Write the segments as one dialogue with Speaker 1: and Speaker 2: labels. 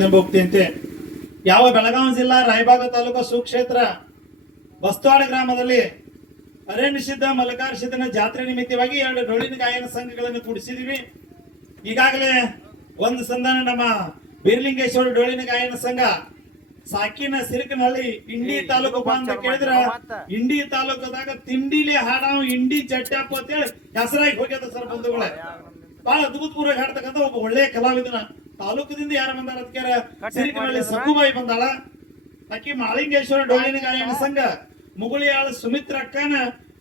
Speaker 1: ಹೋಗ್ತಿಯಂತೆ ಯಾವ ಬೆಳಗಾವಿ ಜಿಲ್ಲಾ ರಾಯಬಾಗ ತಾಲೂಕು ಸುಕ್ಷೇತ್ರ ಬಸ್ತವಾಡ ಗ್ರಾಮದಲ್ಲಿ ಅರಣ್ಯ ಸಿದ್ಧ ಸಿದ್ಧನ ಜಾತ್ರೆ ನಿಮಿತ್ತವಾಗಿ ಎರಡು ಡೊಳ್ಳಿನ ಗಾಯನ ಸಂಘಗಳನ್ನು ಕೂಡಿಸಿದೀವಿ ಈಗಾಗಲೇ ಒಂದು ಸಂಧಾನ ನಮ್ಮ ಬೀರ್ಲಿಂಗೇಶ್ವರ ಡೊಳ್ಳಿನ ಗಾಯನ ಸಂಘ ಸಾಕಿನ ಸಿರಿಕನಹಳ್ಳಿ ಇಂಡಿ ತಾಲೂಕು ಬಂದ ಅಂತ ಕೇಳಿದ್ರ ಇಂಡಿ ತಾಲೂಕದಾಗ ತಿಂಡಿಲಿ ಹಾಡಾವ ಇಂಡಿ ಜಟ್ಟಾಪ ಅಂತೇಳಿ ಹೆಸರಾಗಿ ಹೋಗ್ಯದ ಸರ್ ಬಂಧುಗಳೇ. ಬಹಳ ಅದ್ಭುತಪೂರ್ವಕ ಹಾಡ್ತಕ್ಕಂಥ ಒಬ್ಬ ಒಳ್ಳೆಯ ಕಲಾವಿದನ. ತಾಲೂಕದಿಂದ ಯಾರು ಬಂದಾರ ಅದಕ್ಕೆ ಸಿರಿಕನಹಳ್ಳಿ ಸಕ್ಕುಬಾಯಿ ಬಂದಾಳ. ಆಕಿ ಮಾಳಿಂಗೇಶ್ವರ ಡೋಳಿನ ಗಾಯನ ಸಂಘ ಮುಗುಳಿಯಾಳ ಸುಮಿತ್ರ ಅಕ್ಕನ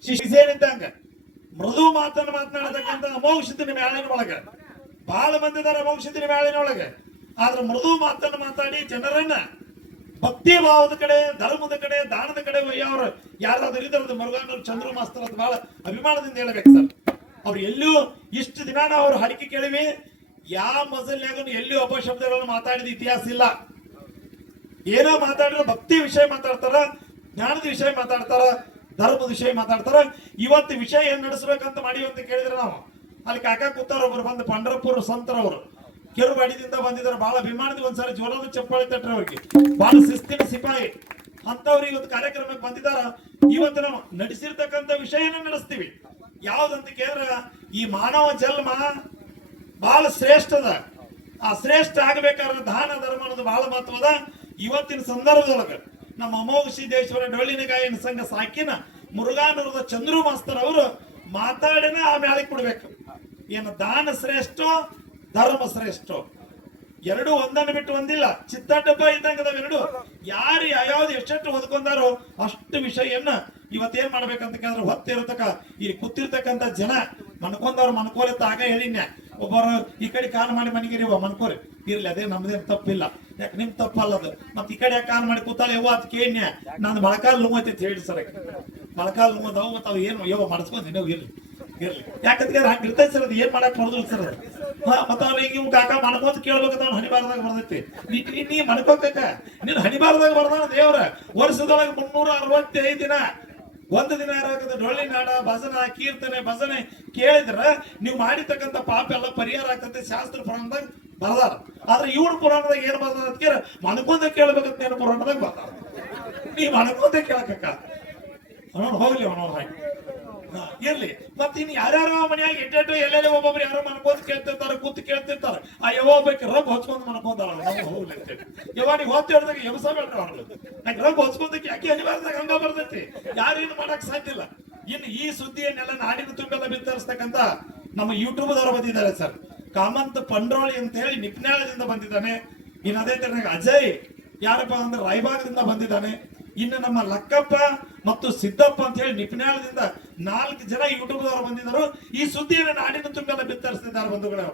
Speaker 1: ಶಿಶೇನಿದ್ದಂಗ ಮೃದು ಮಾತನ್ನು ಮಾತನಾಡತಕ್ಕಂತ ಅಮೌಷಧಿನ ಮೇಳಿನ ಒಳಗ. ಬಹಳ ಮಂದಿ ಇದಾರ ಅಮೋಘಿತಿನ ಮೇಳಿನ ಒಳಗ. ಆದ್ರೆ ಮೃದು ಮಾತನ್ನು ಮಾತಾಡಿ ಜನರನ್ನ ಭಕ್ತಿ ಭಾವದ ಕಡೆ ಧರ್ಮದ ಕಡೆ ದಾನದ ಕಡೆ ಒಯ್ಯವ್ರು ಯಾರಾದ್ರೂ ಇದ್ರದ್ದು ಮರುಗಾನವ್ರು ಚಂದ್ರು ಮಾಸ್ತರ್ ಅಂತ ಬಹಳ ಅಭಿಮಾನದಿಂದ ಹೇಳಬೇಕು ಸರ್. ಅವ್ರು ಎಲ್ಲೂ ಇಷ್ಟು ದಿನ ನಾವು ಅವ್ರ ಹಡಿಕೆ ಕೇಳಿವಿ. ಯಾವ ಮಜಲ್ನಾಗೂ ಒಬ್ಬ ಅಪಶಬ್ದಗಳನ್ನು ಮಾತಾಡಿದ ಇತಿಹಾಸ ಇಲ್ಲ. ಏನೋ ಮಾತಾಡಿದ್ರೆ ಭಕ್ತಿ ವಿಷಯ ಮಾತಾಡ್ತಾರ, ಜ್ಞಾನದ ವಿಷಯ ಮಾತಾಡ್ತಾರ, ಧರ್ಮದ ವಿಷಯ ಮಾತಾಡ್ತಾರ. ಇವತ್ತು ವಿಷಯ ಏನ್ ನಡೆಸಬೇಕಂತ ಮಾಡಿ ಅಂತ ಕೇಳಿದ್ರೆ ನಾವು. ಅಲ್ಲಿ ಕಾಕ ಕೂತಾರ ಒಬ್ರು ಬಂದು ಪಂಡರಪುರ ಸಂತರವರು ಕಿರುಬಾಡಿದಿಂದ ಬಂದಿದ್ದಾರೆ ಬಹಳ ಅಭಿಮಾನದ ಒಂದ್ಸಾರಿ ಜೋರಾದ ಚಪ್ಪಾಳಿ ತಟ್ರಿ ಅವ್ರಿಗೆ. ಬಹಳ ಶಿಸ್ತಿನ ಸಿಪಾಯಿ. ಅಂತವ್ರು ಇವತ್ತು ಕಾರ್ಯಕ್ರಮಕ್ಕೆ ಬಂದಿದಾರ ಇವತ್ತು ನಾವು ನಡೆಸಿರ್ತಕ್ಕಂಥ ವಿಷಯನ ನಡೆಸ್ತೀವಿ. ಯಾವ್ದಂತ ಕೇಳಿದ್ರ, ಈ ಮಾನವ ಜನ್ಮ ಬಹಳ ಶ್ರೇಷ್ಠದ ಆ ಶ್ರೇಷ್ಠ ಆಗಬೇಕಾದ್ರೆ ದಾನ, ಧರ್ಮ ಅನ್ನೋದು ಬಹಳ ಮಹತ್ವದ ಇವತ್ತಿನ ಸಂದರ್ಭದೊಳಗೆ ನಮ್ಮ ಅಮೋಘ ಡೊಳ್ಳಿನ ಗಾಯನ ಸಂಘ ಸಾಕಿನ ಮುರುಘಾನೂರದ ಚಂದ್ರು ಮಾಸ್ತರ್ ಅವರು ಮಾತಾಡಿನ ಆ ಮ್ಯಾಲಿಗೆ ಕೊಡ್ಬೇಕು. ಏನು ದಾನ ಶ್ರೇಷ್ಠ, ಧರ್ಮ ಶ್ರೇಷ್ಠ? ಎರಡು ಒಂದನ್ನು ಬಿಟ್ಟು ಒಂದಿಲ್ಲ. ಚಿತ್ತಾಟಪ್ಪ ಇದ್ದಂಗದ ಎರಡು. ಯಾರು ಯಾವ್ದು ಎಷ್ಟೆಷ್ಟು ಹೊದ್ಕೊಂಡಾರೋ ಅಷ್ಟು ವಿಷಯನ್ನ ಇವತ್ತೇನ್ ಮಾಡ್ಬೇಕಂತ ಕೇಳಿದ್ರೆ ಹೊತ್ತಿರತಕ್ಕ ಈ ಕೂತಿರ್ತಕ್ಕಂಥ ಜನ ಮನ್ಕೊಂಡವ್ರು ಮನ್ಕೋಲಿತ್ತ ಆಗ ಹೇಳಿನ್ಯ. ಒಬ್ಬರು ಈ ಕಡೆ ಕಾಲ್ ಮಾಡಿ ಮನೆಗೆ ಮನ್ಕೋರಿ, ಇರ್ಲಿ, ಅದೇ ನಮ್ದೇನ್ ತಪ್ಪಿಲ್ಲ. ಯಾಕೆ, ನಿಮ್ ತಪ್ಪಲ್ಲ ಅದು. ಮತ್ ಈ ಕಡೆ ಕಾಲ್ ಮಾಡಿ ಕೂತಾಳೆ, ಯವ್ವ, ಅದ್ ಕೇಳ್ನ್ಯ ನಾನು ಮೊಳಕಾಲ್ ನೋವೈತಿ ಹೇಳಿ ಸರ್ ಮೊಳಕಾಲ್ ನೋವು ಮತ್ತ ಅವ್ ಏನು, ಯವ್ವ, ಮಾಡಿಸ್ಕೊಂಡಿ ನೀವು ಇರ್ಲಿ ಇರ್ಲಿ. ಯಾಕಂದ್ರೆ ಹಂಗ ಇರ್ತೈತಿ ಸರ್ ಅದು, ಏನ್ ಮಾಡಕ್ ಬರೋದಿಲ್ಲ ಸರ್ ಮತ್ತ ಅವ್ರ ಇವ್ ಕಾಕ ಮನ್ಕೋತ ಕೇಳ್ಬೇಕಂತ ಅವ್ನು ಹಣಿಬಾರ್ದಾಗ ಬರ್ದೈತಿ. ನೀ, ನೀ- ಮನ್ಕೋಬೇಕ ನೀನ್ ಹಣಿಬಾರ್ದಾಗ ಬರ್ದಾನ ದೇವ್ರ? ವರ್ಷದೊಳಗ ಮುನ್ನೂರ ಅರವತ್ತೈದು ದಿನ ಒಂದು ದಿನ ಯಾರಾಗದ ಡೊಳ್ಳಿ ನಾಡ, ಭಜನ, ಕೀರ್ತನೆ, ಭಜನೆ ಕೇಳಿದ್ರ ನೀವು ಮಾಡಿರ್ತಕ್ಕಂಥ ಪಾಪ ಎಲ್ಲ ಪರಿಹಾರ ಆಗ್ತದೆ, ಶಾಸ್ತ್ರ ಪುರಾಣದಾಗ ಬರ್ದಾರ. ಆದ್ರೆ ಇವ್ರ ಪುರಾಣದಾಗ ಏನ್ ಬರ್ದಾರ ಅಂತ ಕೇಳ ಮನ್ಕೊಂದ ಕೇಳ್ಬೇಕಂತ ಏನು ಪುರಾಣದಾಗ ಬರ್ದಾರ. ನೀ ಮನ್ಕೊಂದ ಕೇಳಕ್ಕ ಹೋಗ್ಲಿ ಅವನವ್ರ ಹಾಗೆ. ಇರ್ಲಿ. ಮತ್ತೆ ಇನ್ ಯಾರ್ಯಾರೋ ಮನ್ಯಾಗ ಎಟ್ಟೆಟ್ಟು ಎಲ್ಲೆಲ್ಲಿ ಒಬ್ಬೊಬ್ರು ಯಾರೋ ಮನ್ಕೋತ ಕೇಳ್ತಿರ್ತಾರ, ಕೂತ್ ಕೇಳ್ತಿರ್ತಾರ. ಆ ಯಾವ ಬೇಕು ರಬ್ ಹೊಚ್ಕೊಂಡ್ ನಾವು ಹೋಗ್ಲಿ ನೀವು ಹೊತ್ತು ಹಿಡ್ದಾಗ ಎಬ್ಸ ಬೇಡ್ರಿ ಅವ್ರು ನಂಗೆ ರಬ್ ಹೊಚ್ಕೊಂಡಕ್ಕೆ ಯಾಕೆ ಅನಿವಾರ್ಯದಾಗ ಹಂಗ ಬರ್ತೈತಿ? ಯಾರು ಏನು ಮಾಡಕ್ ಸಾಧ್ಯ ಇಲ್ಲ. ಇನ್ ಈ ಸುದ್ದಿಯನ್ನೆಲ್ಲ ನಾಡಿನ ತುಂಬೆಲ್ಲ ಬಿತ್ತರಿಸ್ತಕ್ಕಂತ ನಮ್ಮ ಯೂಟ್ಯೂಬ್ ದವರು ಬಂದಿದ್ದಾರೆ ಸರ್. ಕಾಮಂತ್ ಪಂಡ್ರೋಳಿ ಅಂತ ಹೇಳಿ ನಿಪ್ನಾಳದಿಂದ ಬಂದಿದ್ದಾನೆ. ಇನ್ ಅದೇ ತರ ಅಜಯ್ ಯಾರಪ್ಪ ಅಂದ್ರೆ ರಾಯಬಾಗದಿಂದ ಬಂದಿದ್ದಾನೆ. ಇನ್ನು ನಮ್ಮ ಲಕ್ಕಪ್ಪ ಮತ್ತು ಸಿದ್ದಪ್ಪ ಅಂತ ಹೇಳಿ ನಿಪ್ನಾಳದಿಂದ ನಾಲ್ಕು ಜನ ಯೂಟ್ಯೂಬ್ ಅವರು ಬಂದಿದ್ದರು. ಈ ಸುದ್ದಿಯನ್ನು ನಾಡಿನ ತುಂಬೆಲ್ಲ ಬಿತ್ತರಿಸ್ತಿದ್ದಾರೆ ಬಂಧುಗಳು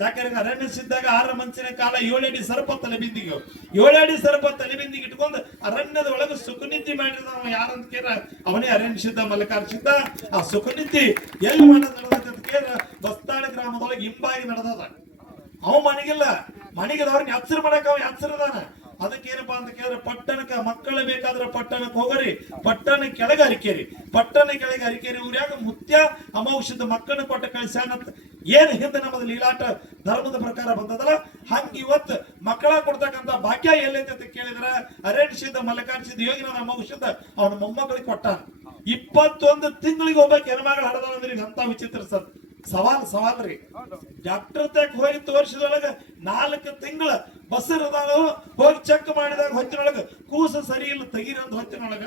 Speaker 1: ಯಾಕಂದ್ರೆ ಅರಣ್ಯ ಸಿದ್ದಾಗ ಆರ ಮಂಚಿನ ಕಾಲ ಏಳಡಿ ಸರ್ಪ ತಲೆಬಿಂದಿಗೆ ಏಳಡಿ ಸರ್ಪ ತಲೆಬಿಂದಿಗೆ ಇಟ್ಕೊಂಡು ಅರಣ್ಯದ ಒಳಗೆ ಸುಖನಿದ್ದಿ ಮಾಡಿದ ಯಾರಂತ ಕೇರ ಅವನೇ ಅರಣ್ಯ ಸಿದ್ಧ ಮಲ್ಲಿಕಾರ್ ಸಿದ್ಧ. ಆ ಸುಖನಿದ್ದಿ ಎಲ್ಲಿ ಮಾಡೋದು ಕೇಳ ಬಸ್ತಾಳ ಗ್ರಾಮದೊಳಗೆ ಹಿಂಬಾಗಿ ನಡೆದದ. ಅವ ಮನೆಗಿಲ್ಲ. ಮನೆಗಿದವ್ರನ್ನ ಎಚ್ಚರ ಮಾಡಕ್ ಅವ ಎಚ್ಚರದಾನ ಅದಕ್ಕೆ ಏನಪ್ಪಾ ಅಂತ ಕೇಳಿದ್ರೆ ಪಟ್ಟಣಕ್ಕೆ ಮಕ್ಕಳ ಬೇಕಾದ್ರೆ ಪಟ್ಟಣಕ್ಕೆ ಹೋಗರಿ ಪಟ್ಟಣ ಕೆಳಗೆ ಅರಿಕೇರಿ ಪಟ್ಟಣ ಕೆಳಗೆ ಅರಿಕೇರಿ ಊರ್ಯಾಗ ಮುತ್ಯ ಅಮೌಷಧ ಮಕ್ಕಳನ್ನ ಕೊಟ್ಟ ಕಳಿಸ್ಯಾನಂತ ಏನ್ ಹಿಂದೆ ನಮ್ಮದು ಲೀಲಾಟ ಧರ್ಮದ ಪ್ರಕಾರ ಬಂದದಲ್ಲ? ಹಂಗ ಇವತ್ತು ಮಕ್ಕಳ ಕೊಡ್ತಕ್ಕಂತ ಭಾಗ್ಯ ಎಲ್ಲೈತೆ ಅಂತ ಕೇಳಿದ್ರೆ ಅರೇಣ್ ಸಿದ್ಧ ಮಲ್ಲಿಕಾರ್ಜುನ ಸಿದ್ಧ ಯೋಗಿನ ಅಮೌಷಧ ಅವನ ಮೊಮ್ಮಕ್ಕಳಿಗೆ ಕೊಟ್ಟಾನ. ಇಪ್ಪತ್ತೊಂದು ತಿಂಗಳಿಗೆ ಒಬ್ಬ ಹೆಣ್ಮಗಳು ಹಡದ ಅಂದ್ರೆ ಅಂತ ವಿಚಿತ್ರ ಸರ್. ಸವಾಲ್ ಸವಾಲ್ ರೀ. ಡಾಕ್ಟರ್ ತಕ್ ಹೋಗಿ ತೋರಿಸಿದೊಳಗ ನಾಲ್ಕು ತಿಂಗಳ ಬಸರದಾಳು ಹೋಗಿ ಚೆಕ್ ಮಾಡಿದಾಗ ಹೊತ್ತಿನೊಳಗ ಕೂಸು ಸರಿ ಇಲ್ಲ ತೆಗೀರಂತ ಹೊತ್ತಿನೊಳಗ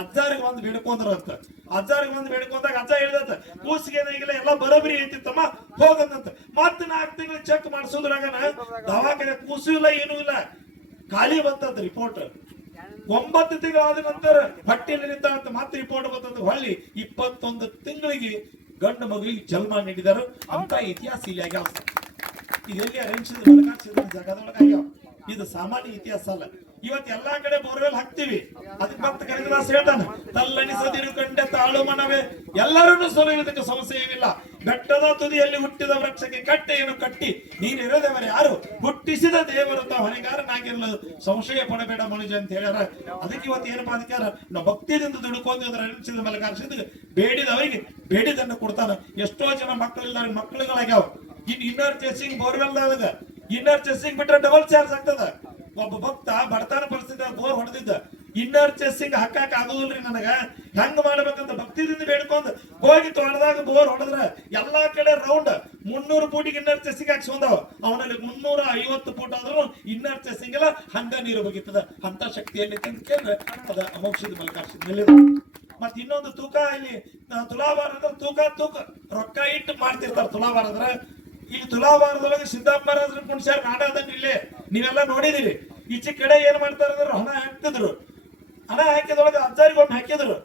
Speaker 1: ಅಜ್ಜಾರಿಗೆ ಬೇಡ್ಕೊಂದ್ರ ಅಂತ. ಅಜ್ಜಾರಿಗೆ ಒಂದು ಬೇಡ್ಕೊಂಡಾಗ ಅಜ್ಜ ಹೇಳ್ದಂತ ಕೂಸಿಗೆ ಏನಾಗಿಲ್ಲ ಎಲ್ಲ ಬರೋಬರಿ ಐತಿತ್ತಮ್ಮ ಹೋಗಂದಂತ ಮತ್ತೆ ನಾಲ್ಕು ತಿಂಗಳು ಚೆಕ್ ಮಾಡಿಸೋದ್ರಾಗನ ದವಾಖಾನೆ ಕೂಸು ಇಲ್ಲ, ಏನೂ ಇಲ್ಲ. ಖಾಲಿ ಬಂತಂತ ರಿಪೋರ್ಟ್ ಒಂಬತ್ತು ತಿಂಗಳಾದ ನಂತರ ಹೊಟ್ಟೆ ನಿಂತ ಅಂತ ಮತ್ತೆ ರಿಪೋರ್ಟ್ ಬಂತಂತ ಹೊಳ್ಳಿ ಇಪ್ಪತ್ತೊಂದು ತಿಂಗಳಿಗೆ ಗಂಡು ಮಗುವಿಗೆ ಜನ್ಮ ನೀಡಿದರು. ಅಂತ ಇತಿಹಾಸ ಇಲ್ಲಿ ಆಗ್ಯಾವ ಇದೆಲ್ಲಿ ಅರೇಂಜ್ ಆಗ್ಯಾವ. ಇದು ಸಾಮಾನ್ಯ ಇತಿಹಾಸ ಅಲ್ಲ. ಇವತ್ತು ಎಲ್ಲಾ ಕಡೆ ಬೋರ್ವೆಲ್ ಹಾಕ್ತಿವಿ. ಅದಕ್ಕೆ ಭಕ್ತ ಕರೆದ ಹೇಳ್ತಾನೆ, ತಲ್ಲಣಿಸದಿರು ಕಂಡೆ ತಾಳು ಮನವೇ. ಎಲ್ಲರನ್ನೂ ಸೊರೆಯುವುದಕ್ಕೆ ಸಮಸ್ಯೆ ಏನಿಲ್ಲ ಬೆಟ್ಟದ ತುದಿಯಲ್ಲಿ ಹುಟ್ಟಿದ ವೃಕ್ಷಕ್ಕೆ ಕಟ್ಟೆಯನ್ನು ಕಟ್ಟಿ ನೀನಿರದವರು ಯಾರು? ಹುಟ್ಟಿಸಿದ ದೇವರು ತ ಹೊಣೆಗಾರನಾಗಿರಲು ಸಂಶಯ ಪಡಬೇಡ ಮನುಜ ಅಂತ ಹೇಳ್ಯಾರ. ಅದಕ್ಕೆ ಇವತ್ತು ಏನಪ್ಪಾ ಅದಕ್ಕೆ ನಾವು ಭಕ್ತಿಯಿಂದ ದುಡ್ಕೊಂಡು ಅದರ ಮೇಲೆ ಕಾರ್ಸಿದ ಬೇಡಿದವರಿಗೆ ಬೇಡಿದನ್ನು ಕೊಡ್ತಾನ. ಎಷ್ಟೋ ಜನ ಮಕ್ಕಳಿಲ್ಲ ಮಕ್ಕಳುಗಳಾಗ್ಯಾವ. In inner chasing borewell inner chasing ಬಿಟ್ರೆ ಡಬಲ್ ಚಾರ್ಜ್ ಆಗ್ತದ. ಒಬ್ಬ ಭಕ್ತ ಬಡತನ ಪರಿಸ್ಥಿತಿ ಬೋರ್ ಹೊಡೆದಿದ್ದ. ಇನ್ನರ್ ಚೆಸ್ಸಿಂಗ್ ಹಾಕಾಕ ಆಗೋದಿಲ್ರಿ ನನಗ? ಹೆಂಗ್ ಮಾಡ್ಬೇಕಂತ ಭಕ್ತಿದಿಂದ ಬೇಡ್ಕೊಂಡ್ ಹೋಗಿ ತೋಟದಾಗ ಬೋರ್ ಹೊಡೆದ್ರ ಎಲ್ಲಾ ಕಡೆ ರೌಂಡ್ ಮುನ್ನೂರು ಫೂಟಿಗೆ ಇನ್ನರ್ ಚೆಸ್ಸಿಂಗ್ ಹಾಕ್ಸ್ಕೊಂಡವ ಅವನಲ್ಲಿ ಮುನ್ನೂರ ಐವತ್ತು ಫೂಟ್ ಆದ್ರೂ ಇನ್ನರ್ ಚೆಸ್ಸಿಂಗ್ ಎಲ್ಲ ಹಂಗ ನೀರು ಬಗಿತದ. ಅಂತ ಶಕ್ತಿ ಎಲ್ಲಿ ಅಂತ ಅದ ಅಮೋಕ್ಷದ ಮಲ್ಕಾರ್ಷದ ಮತ್ ಇನ್ನೊಂದು ತೂಕ ಇಲ್ಲಿ ತುಲಾಭಾರ ತೂಕ ತೂಕ. ರೊಕ್ಕ ಇಟ್ಟು ಮಾಡ್ತಿರ್ತಾರ ತುಲಾಭಾರ ಅಂದ್ರೆ. ಇಲ್ಲಿ ತುಲಾಭಾರದೊಳಗೆ ಸಿದ್ದಪ್ಪ ಮಹಾರಾಜ್ ಕುಣ್ಸ್ಯಾರ ನಾಡದಂಗ ಇಲ್ಲೇ. ನೀವೆಲ್ಲ ನೋಡಿದಿರಿ. ಈಚೆ ಕಡೆ ಏನ್ ಮಾಡ್ತಾರ ಅಂದ್ರೆ ಹಣ ಹಾಕ್ತಿದ್ರು ಹಣ ಹಾಕಿದೊಳಗೆ ಅಜ್ಜಾರಿಗೊಮ್ಮೆ ಹಾಕಿದ್ರು.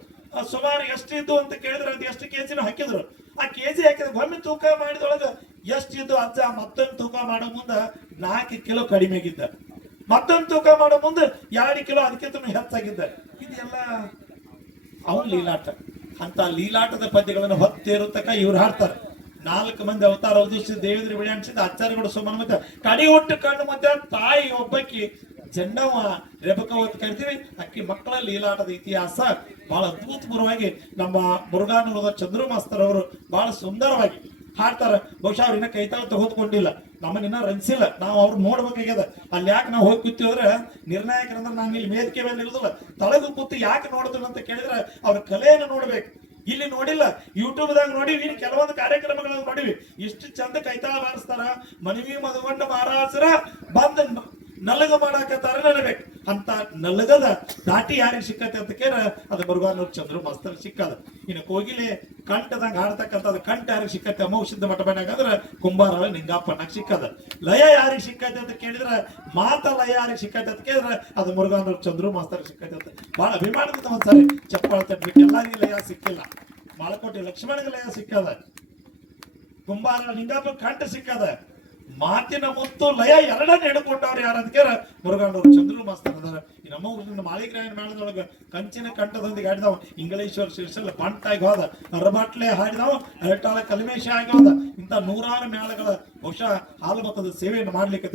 Speaker 1: ಸುಮಾರು ಎಷ್ಟು ಇದ್ದು ಅಂತ ಕೇಳಿದ್ರೆ ಅದು ಎಷ್ಟು ಕೆಜಿನೂ ಹಾಕಿದ್ರು. ಆ ಕೆಜಿ ಹಾಕಿದ್ರೆ ಒಮ್ಮೆ ತೂಕ ಮಾಡಿದೊಳಗ ಎಷ್ಟು ಇದ್ದು ಅಜ್ಜ ಮತ್ತೊಂದು ತೂಕ ಮಾಡೋ ಮುಂದೆ ನಾಲ್ಕು ಕಿಲೋ ಕಡಿಮೆ ಆಗಿದ್ದ. ಮತ್ತೊಂದು ತೂಕ ಮಾಡೋ ಮುಂದೆ ಎರಡು ಕಿಲೋ ಅದಕ್ಕಿಂತ ಹೆಚ್ಚಾಗಿದ್ದ. ಇದೆಲ್ಲ ಅವನ ಲೀಲಾಟ. ಅಂತ ಲೀಲಾಟದ ಪದ್ಯಗಳನ್ನು ತಕ್ಕ ಇವ್ರು ಹಾಡ್ತಾರೆ. ನಾಲ್ಕು ಮಂದಿ ಅವತಾರ ಉದ್ದೇಶ ದೇವೇಂದ್ರ ಬಿಳಿ ಅನ್ಸಿದ ಆಚಾರ್ಯಗಳು ಸುಮ್ಮನೆ ಮತ್ತೆ ಕಡಿ ಹುಟ್ಟು ಕಣ್ಣು ಮತ್ತೆ ತಾಯಿ ಒಬ್ಬಕ್ಕಿ ಜಂಡವ ರೆಬಕ ಅಂತ ಕರಿತೀವಿ. ಅಕ್ಕಿ ಮಕ್ಕಳ ಲೀಲಾಟದ ಇತಿಹಾಸ ಬಹಳ ಅದ್ಭುತಪೂರ್ವವಾಗಿ ನಮ್ಮ ಮುರುಘಾನೂರದ ಚಂದ್ರು ಮಾಸ್ತರ್ ಅವರು ಬಹಳ ಸುಂದರವಾಗಿ ಹಾಡ್ತಾರ. ಬಹುಶಃ ಅವ್ರ ಇನ್ನೂ ಕೈತಾಳ ತಗೋದ್ಕೊಂಡಿಲ್ಲ ನಮ್ಮನ್ನ ಇನ್ನೂ ರಂಜಿಸಿಲ್ಲ. ನಾವು ಅವ್ರು ನೋಡ್ಬೇಕಾಗ್ಯದ. ಅಲ್ಲಿ ಯಾಕೆ ನಾವು ಹೋಗಿ ಕೂತೀವಿ ಅಂದ್ರೆ ನಿರ್ಣಾಯಕರಂದ್ರೆ ನಾನು ಇಲ್ಲಿ ಮೇದಿಕೆ ಮೇಲೆ ಇರುದಿಲ್ಲ ತಳಗು ಕೂತು ಯಾಕೆ ನೋಡಿದ್ರು ಅಂತ ಕೇಳಿದ್ರೆ ಅವ್ರ ಕಲೆಯನ್ನು ನೋಡ್ಬೇಕು. ಇಲ್ಲಿ ನೋಡಿಲ್ಲ. ಯೂಟ್ಯೂಬ್ದಾಗ ನೋಡಿವಿ ಕೆಲವೊಂದು ಕಾರ್ಯಕ್ರಮಗಳನ್ನು ನೋಡಿವಿ. ಇಷ್ಟು ಚಂದ ಕೈತಾಳ ಬಾರಿಸ್ತಾರ. ಮನವಿ ಮಧುಗೊಂಡ ಮಹಾರಾಜರ ಬಂದ ನಲಗ ಮಾಡಾಕತ್ತಾರ ನನಬೇಕು ಅಂತ ನಲಗದ ದಾಟಿ ಯಾರಿಗೆ ಸಿಕ್ಕತ್ತೆ ಅಂತ ಕೇಳ, ಅದು ಮುರುಘಾನೂರ್ ಚಂದ್ರ ಮಸ್ತರ್ ಸಿಕ್ಕದ. ಇನ್ನು ಕೋಗಿಲೆ ಕಂಠದಂಗ ಹಾಡ್ತಕ್ಕಂಥದ್ದು ಕಂಠ ಯಾರಿಗೆ ಸಿಕ್ಕತ್ತೆ ಸಿದ್ಧ ಮಠ ಬಂದಾಗ ಅಂದ್ರೆ ಕುಂಬಾರ ನಿಂಗಪ್ಪನಾಗ ಸಿಕ್ಕದ. ಲಯ ಯಾರಿಗೆ ಸಿಕ್ಕತ್ತೆ ಅಂತ ಕೇಳಿದ್ರೆ, ಮಾತ ಲಯ ಯಾರಿಗೆ ಸಿಕ್ಕತ್ತೆ ಅಂತ ಕೇಳಿದ್ರೆ, ಅದು ಮುರುಘಾನೂರ್ ಚಂದ್ರು ಮಾಸ್ತರ್ ಸಿಕ್ಕತ್ತೆ ಅಂತ. ಬಹಳ ಅಭಿಮಾನದಿಂದ ಒಂದ್ಸರಿ ಚಪ್ಪಾಳ ತಟ್ಬೇಕು ಎಲ್ಲರಿಗೂ ಲಯ ಸಿಕ್ಕಿಲ್ಲ. ಮಾಲಕೋಟೆ ಲಕ್ಷ್ಮಣಗೆ ಲಯ ಸಿಕ್ಕದ. ಕುಂಬಾರ ನಿಂಗಾಪ ಕಂಠ ಸಿಕ್ಕದ. ಮಾತಿನ ಮುತ್ತು ಲಯ ಎರಡನ್ನ ಹಿಡ್ಕೊಂಡವ್ರು ಯಾರು? ಅಂತ ಕೇಳ ಮುರುಘಾಂಡವ್ರು ಚಂದ್ರು ಮಾಸ್ತರ್ ಅದಾರ. ಈ ನಮ್ಮ ಊರಿನ ಮಾಳಿಗ್ರಾಯನ ಮೇಳದೊಳಗ ಕಂಚಿನ ಕಂಠದೊಂದಿಗೆ ಆಡಿದವ ಇಂಗ್ಲೇಶ್ವರ ಶಿರ್ಸಲ್ ಬಂಟಾಗಿ ಹೋದ. ಅರಬಾಟ್ಲೆ ಹಾಡಿದವ. ಅರಟಾಳ ಕಲ್ಮೇಶ ಆಗಿ ಹೋದ. ಇಂಥ ನೂರಾರು ಮೇಳಗಳ ಬಹುಶಃ ಹಾಲು ಮತದ ಸೇವೆಯನ್ನು ಮಾಡ್ಲಿಕ್ಕೆ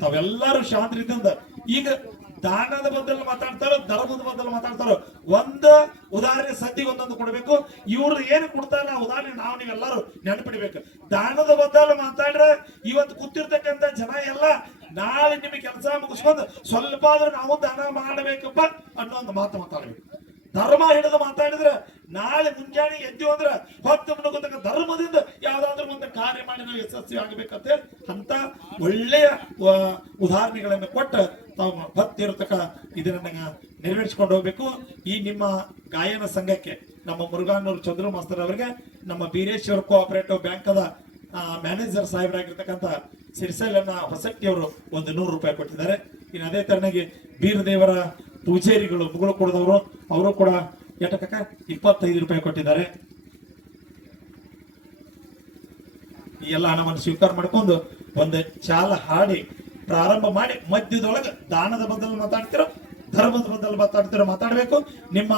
Speaker 1: ತಾವೆಲ್ಲರೂ ಶಾಂತ ಈಗ ದಾನದ ಬದಲು ಮಾತಾಡ್ತಾರೋ, ಧರ್ಮದ ಬದಲು ಮಾತಾಡ್ತಾರೋ, ಒಂದ ಉದಾಹರಣೆ ಸದ್ಯಗೆ ಒಂದೊಂದು ಕೊಡಬೇಕು. ಇವ್ರು ಏನು ಕೊಡ್ತಾರ ಉದಾಹರಣೆ ನಾವು ನೀವೆಲ್ಲರೂ ನೆನಪಿಡ್ಬೇಕು. ದಾನದ ಬದಲು ಮಾತಾಡ್ರ ಇವತ್ತು ಕೂತಿರ್ತಕ್ಕಂಥ ಜನ ಎಲ್ಲ ನಾಳೆ ನಿಮಗೆ ಕೆಲಸ ಮುಗಿಸ್ಕೊಂಡು ಸ್ವಲ್ಪ ಆದ್ರೂ ನಾವು ದಾನ ಮಾಡಬೇಕಪ್ಪ ಅನ್ನೋ ಒಂದು ಮಾತು ಮಾತಾಡ್ಬೇಕು. ಧರ್ಮ ಹಿಡಿದು ಮಾತಾಡಿದ್ರೆ ನಾಳೆ ಮುಂಜಾನೆ ಎದ್ದು ಅಂದ್ರೆ ಹೊತ್ತು ಮುಳುಗತಕ್ಕ ಧರ್ಮದಿಂದ ಯಾವ್ದಾದ್ರೂ ಒಂದು ಕಾರ್ಯ ಮಾಡಿ ಯಶಸ್ವಿ ಆಗ್ಬೇಕಂತ ಅಂತ ಒಳ್ಳೆಯ ಉದಾಹರಣೆಗಳನ್ನು ಕೊಟ್ಟ ತಾವು ಇರತಕ್ಕ ಇದನ್ನ ನೆರವೇರಿಸಿಕೊಂಡು ಹೋಗ್ಬೇಕು. ಈ ನಿಮ್ಮ ಗಾಯನ ಸಂಘಕ್ಕೆ ನಮ್ಮ ಮುರುಘಾನೂರು ಚಂದ್ರು ಮಾಸ್ತರ್ ಅವರಿಗೆ, ನಮ್ಮ ಬೀರೇಶ್ವರ ಕೋಆಪರೇಟಿವ್ ಬ್ಯಾಂಕದ ಮ್ಯಾನೇಜರ್ ಸಾಹೇಬರಾಗಿರ್ತಕ್ಕಂಥ ಸಿರಿಸಲನ್ನ ಹೊಸಟ್ಟಿ ಅವರು ಒಂದು ನೂರು ರೂಪಾಯಿ ಕೊಟ್ಟಿದ್ದಾರೆ. ಇನ್ನು ಅದೇ ತರನಾಗಿ ಬೀರದೇವರ ಪೂಜೇರಿಗಳು ಮುಗುಳು ಕೊಡದವರು ಅವರು ಕೂಡ ಎಟಕಕ್ಕ ಇಪ್ಪತ್ತೈದು ರೂಪಾಯಿ ಕೊಟ್ಟಿದ್ದಾರೆ. ಈ ಎಲ್ಲ ಹಣವನ್ನು ಸ್ವೀಕಾರ ಮಾಡ್ಕೊಂಡು ಒಂದು ಚಾಲ ಹಾಡಿ ಪ್ರಾರಂಭ ಮಾಡಿ ಮಧ್ಯದೊಳಗೆ ದಾನದ ಬದಲು ಮಾತಾಡ್ತಿರೋ ಧರ್ಮದ ಬದಲು ಮಾತಾಡ್ತಿರೋ ಮಾತಾಡಬೇಕು. ನಿಮ್ಮ